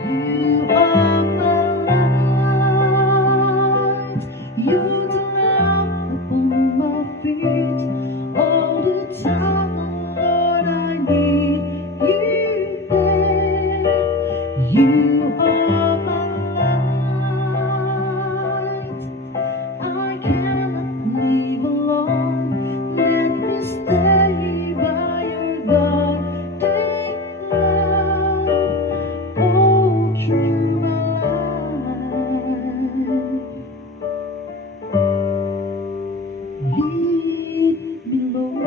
You are my light. You're the lamp upon my feet. All the time, Lord, I need you there. You are my light. I cannot live alone. Let me stay by your guiding love. All through my life, lead me, Lord.